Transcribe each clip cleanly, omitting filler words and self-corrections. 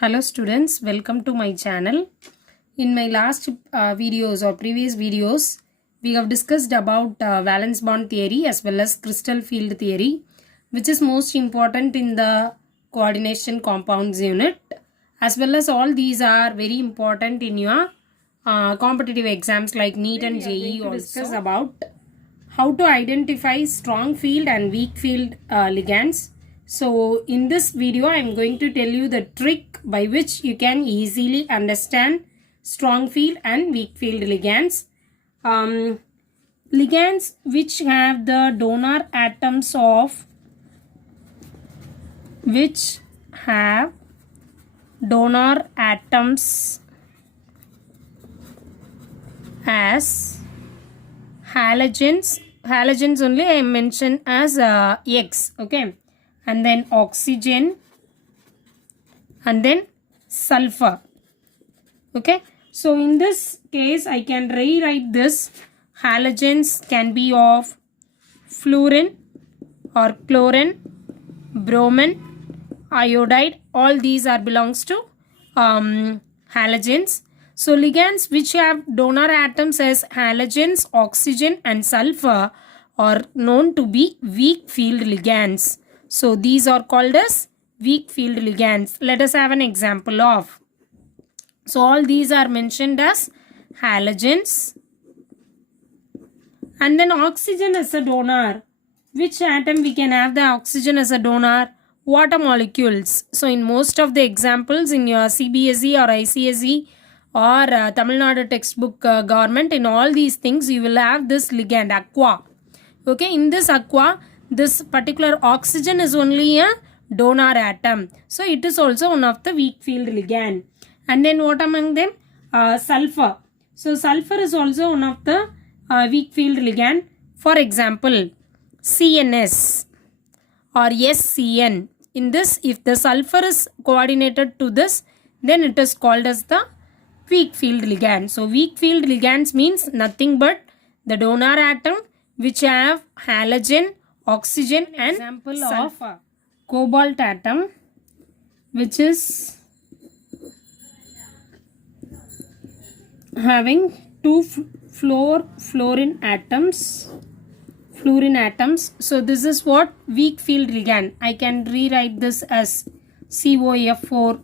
Hello students, welcome to my channel. In my last videos or previous videos, we have discussed about valence bond theory as well as crystal field theory, which is most important in the coordination compounds unit, as well as all these are very important in your competitive exams like NEET and JEE. Also discuss about how to identify strong field and weak field ligands. So in this video I am going to tell you the trick by which you can easily understand strong field and weak field ligands. Ligands which have the donor atoms as halogens only I mention as X, okay, and then oxygen and then sulfur, okay. So in this case I can rewrite this. Halogens can be of fluorine or chlorine, bromine, iodide, all these are belongs to halogens. So ligands which have donor atoms as halogens, oxygen and sulfur are known to be weak field ligands. So these are called as weak field ligands. Let us have an example of. So all these are mentioned as halogens. And then oxygen as a donor. Which atom we can have the oxygen as a donor? Water molecules. So in most of the examples in your CBSE or ICSE or Tamil Nadu textbook government, in all these things you will have this ligand aqua. Okay, in this aqua, this particular oxygen is only a donor atom. So it is also one of the weak field ligand. And then what among them? Sulfur. So sulfur is also one of the weak field ligand. For example, CNS or SCN. In this, if the sulfur is coordinated to this, then it is called as the weak field ligand. So weak field ligands means nothing but the donor atom which have halogen, oxygen and example sulfur. Of cobalt atom which is having two fluorine atoms. So this is what weak field ligand. I can rewrite this as COF4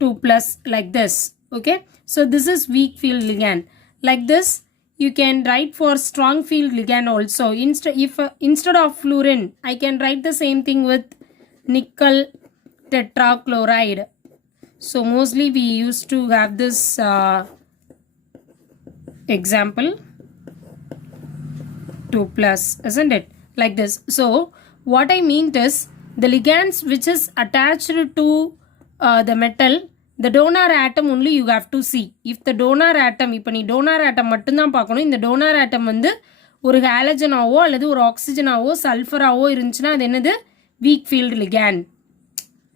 2 plus like this. Okay. So this is weak field ligand. Like this you can write for strong field ligand also. Instead of fluorine, I can write the same thing with nickel tetrachloride. So mostly we used to have this example 2 plus, isn't it? Like this. So what I mean is the ligands which is attached to the metal, the donor atom only you have to see. If the donor atom, இப்போ நீ donor atom மட்டும்தான் பார்க்கணும். இந்த donor atom வந்து ஒரு ஹாலஜனாவோ அல்லது ஒரு ஆக்சிஜனாவோ சல்ஃபராவோ இருந்துச்சுன்னா அது என்னது? Week field ligand.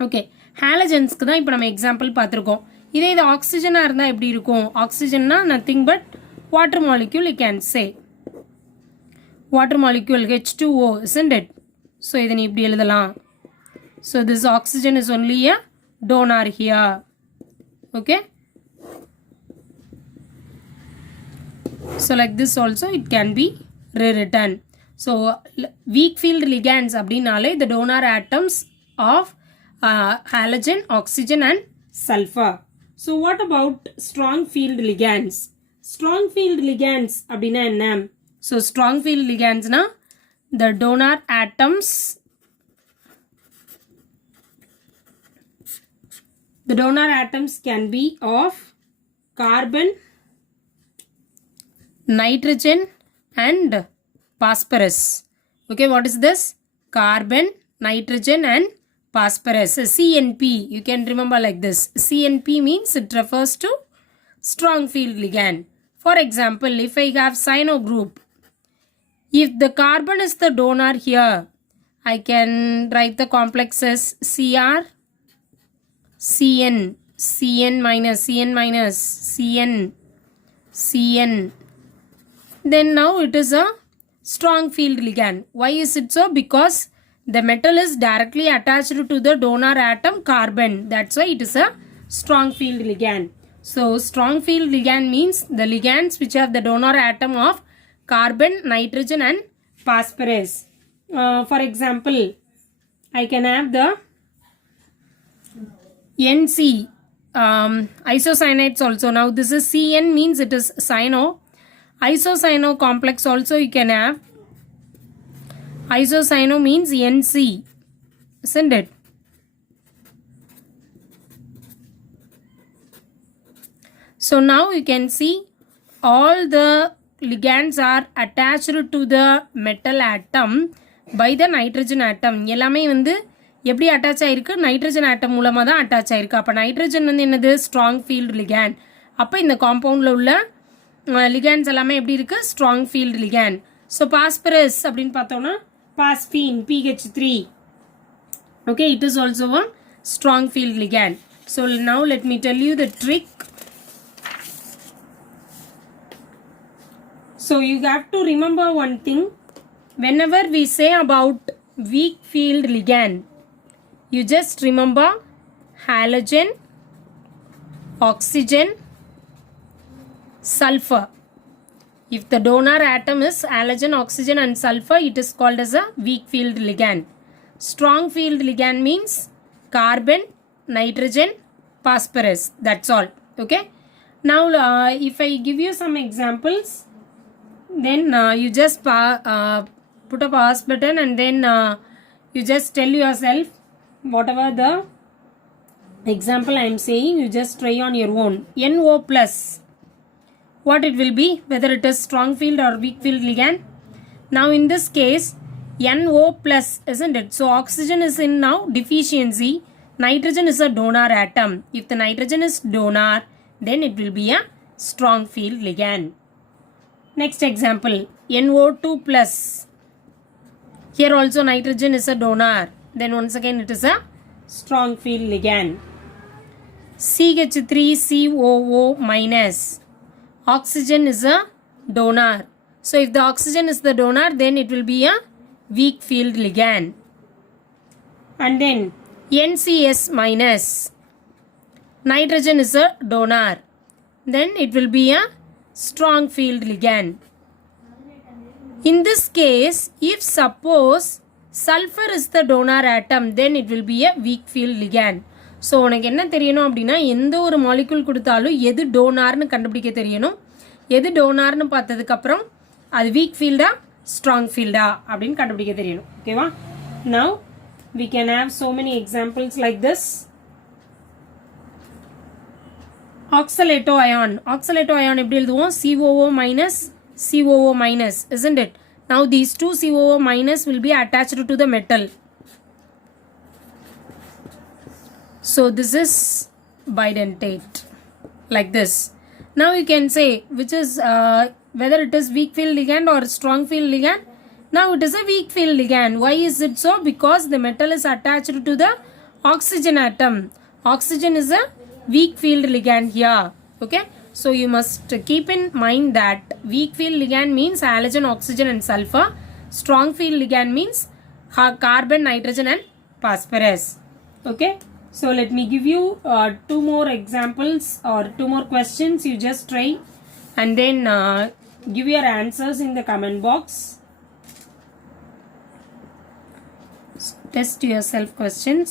ஓகே, ஹாலஜன்ஸ்க்கு தான் இப்போ நம்ம எக்ஸாம்பிள் பார்த்துருக்கோம். இதே இது ஆக்சிஜனாக இருந்தால் எப்படி இருக்கும்? ஆக்சிஜன்னா nothing but water molecule you can say. Water molecule H2O, isn't it? So இதை நீ இப்படி எழுதலாம். So this oxygen is only a donor here. Okay, so like this also it can be rewritten. So weak field ligands abdinale the donor atoms of halogen, oxygen and sulfur. So what about strong field ligands? Strong field ligands abdina enna? So strong field ligands na the donor atoms, the donor atoms can be of carbon, nitrogen and phosphorus. Okay, what is this? Carbon, nitrogen and phosphorus. CNP, you can remember like this. CNP means it refers to strong field ligand. For example, if I have cyano group, if the carbon is the donor here, I can write the complex as Cr, Cn minus, Cn. Then now it is a strong field ligand. Why is it so? Because the metal is directly attached to the donor atom carbon. That's why it is a strong field ligand. So strong field ligand means the ligands which have the donor atom of carbon, nitrogen and phosphorus. For example, I can have the NC isocyanates also. Now this is CN means it is cyano. Isocyano complex also you can have. Isocyano means NC, isn't it? So now you can see all the ligands are attached to the metal atom by the nitrogen atom. எல்லாமே வந்து எப்படி attach ஆயிருக்கு? Nitrogen ஆட்டம் மூலமாக தான் attach ஆயிருக்கு. அப்போ nitrogen வந்து என்னது? Strong field ligand. அப்போ இந்த காம்பவுண்டில் உள்ள லிகேண்ட்ஸ் எல்லாமே எப்படி இருக்குது? Strong field ligand. So phosphorus அப்படின்னு பார்த்தோம்னா phosphine PH3. Okay, it is also a strong field ligand. So now let me tell you the trick. So you have to remember one thing. Whenever we say about weak field ligand, you just remember halogen, oxygen, sulfur. If the donor atom is halogen, oxygen and sulfur, it is called as a weak field ligand. Strong field ligand means carbon, nitrogen, phosphorus. That's all. Okay. Now if I give you some examples, then you just put a pause button and then you just tell yourself whatever the example I am saying, you just try on your own. NO plus, what it will be, whether it is strong field or weak field ligand. Now in this case NO plus, isn't it? So oxygen is in now deficiency, nitrogen is a donor atom. If the nitrogen is donor, then it will be a strong field ligand. Next example, NO2 plus. Here also nitrogen is a donor. Then once again it is a strong field ligand. CH3COO minus. Oxygen is a donor. So if the oxygen is the donor, then it will be a weak field ligand. And then NCS minus. Nitrogen is a donor. Then it will be a strong field ligand. In this case, if suppose sulfur is the donor atom, then it will be a weak field ligand. So உனக்கு என்ன தெரியணும் அப்படின்னா, எந்த ஒரு molecule கொடுத்தாலும் எது டோனார்னு கண்டுபிடிக்க தெரியணும். எது டோனார்னு பார்த்ததுக்கப்புறம் அது வீக் ஃபீல்டா ஸ்ட்ராங் ஃபீல்டா அப்படின்னு கண்டுபிடிக்க தெரியணும். ஓகேவா? Now we can have so many examples like this. Oxalato ion. Oxalato ion எப்படி எழுதுவோம்? COO minus COO minus, isn't it? Now these two COO minus will be attached to the metal. So this is bidentate like this. Now you can say which is whether it is weak field ligand or strong field ligand. Now it is a weak field ligand. Why is it so? Because the metal is attached to the oxygen atom. Oxygen is a weak field ligand here. Okay, so you must keep in mind that weak field ligand means halogen, oxygen and sulfur. Strong field ligand means carbon, nitrogen and phosphorus. Okay, so let me give you two more examples or two more questions. You just try and then give your answers in the comment box. So test yourself questions.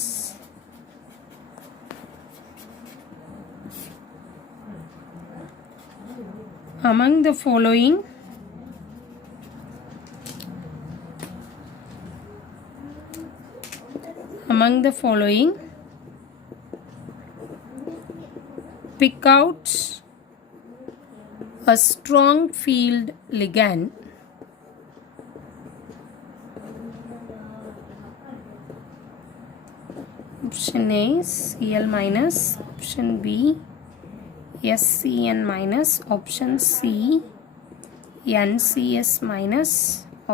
Among the following, pick out a strong field ligand. Option A Cl minus, option B SCN minus, option C NCS minus,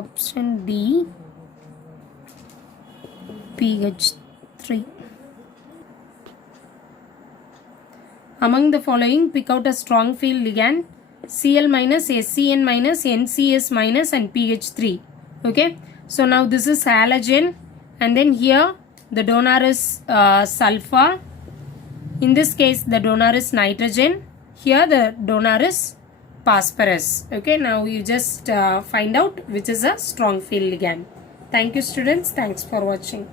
option D PH3. Among the following, pick out a strong field ligand: Cl minus, SCN minus, NCS minus and PH3. Okay, so now this is halogen and then here the donor is sulfur. In this case, the donor is nitrogen. Here the donor is phosphorus. Okay, now you just find out which is a strong field ligand. Thank you students. Thanks for watching.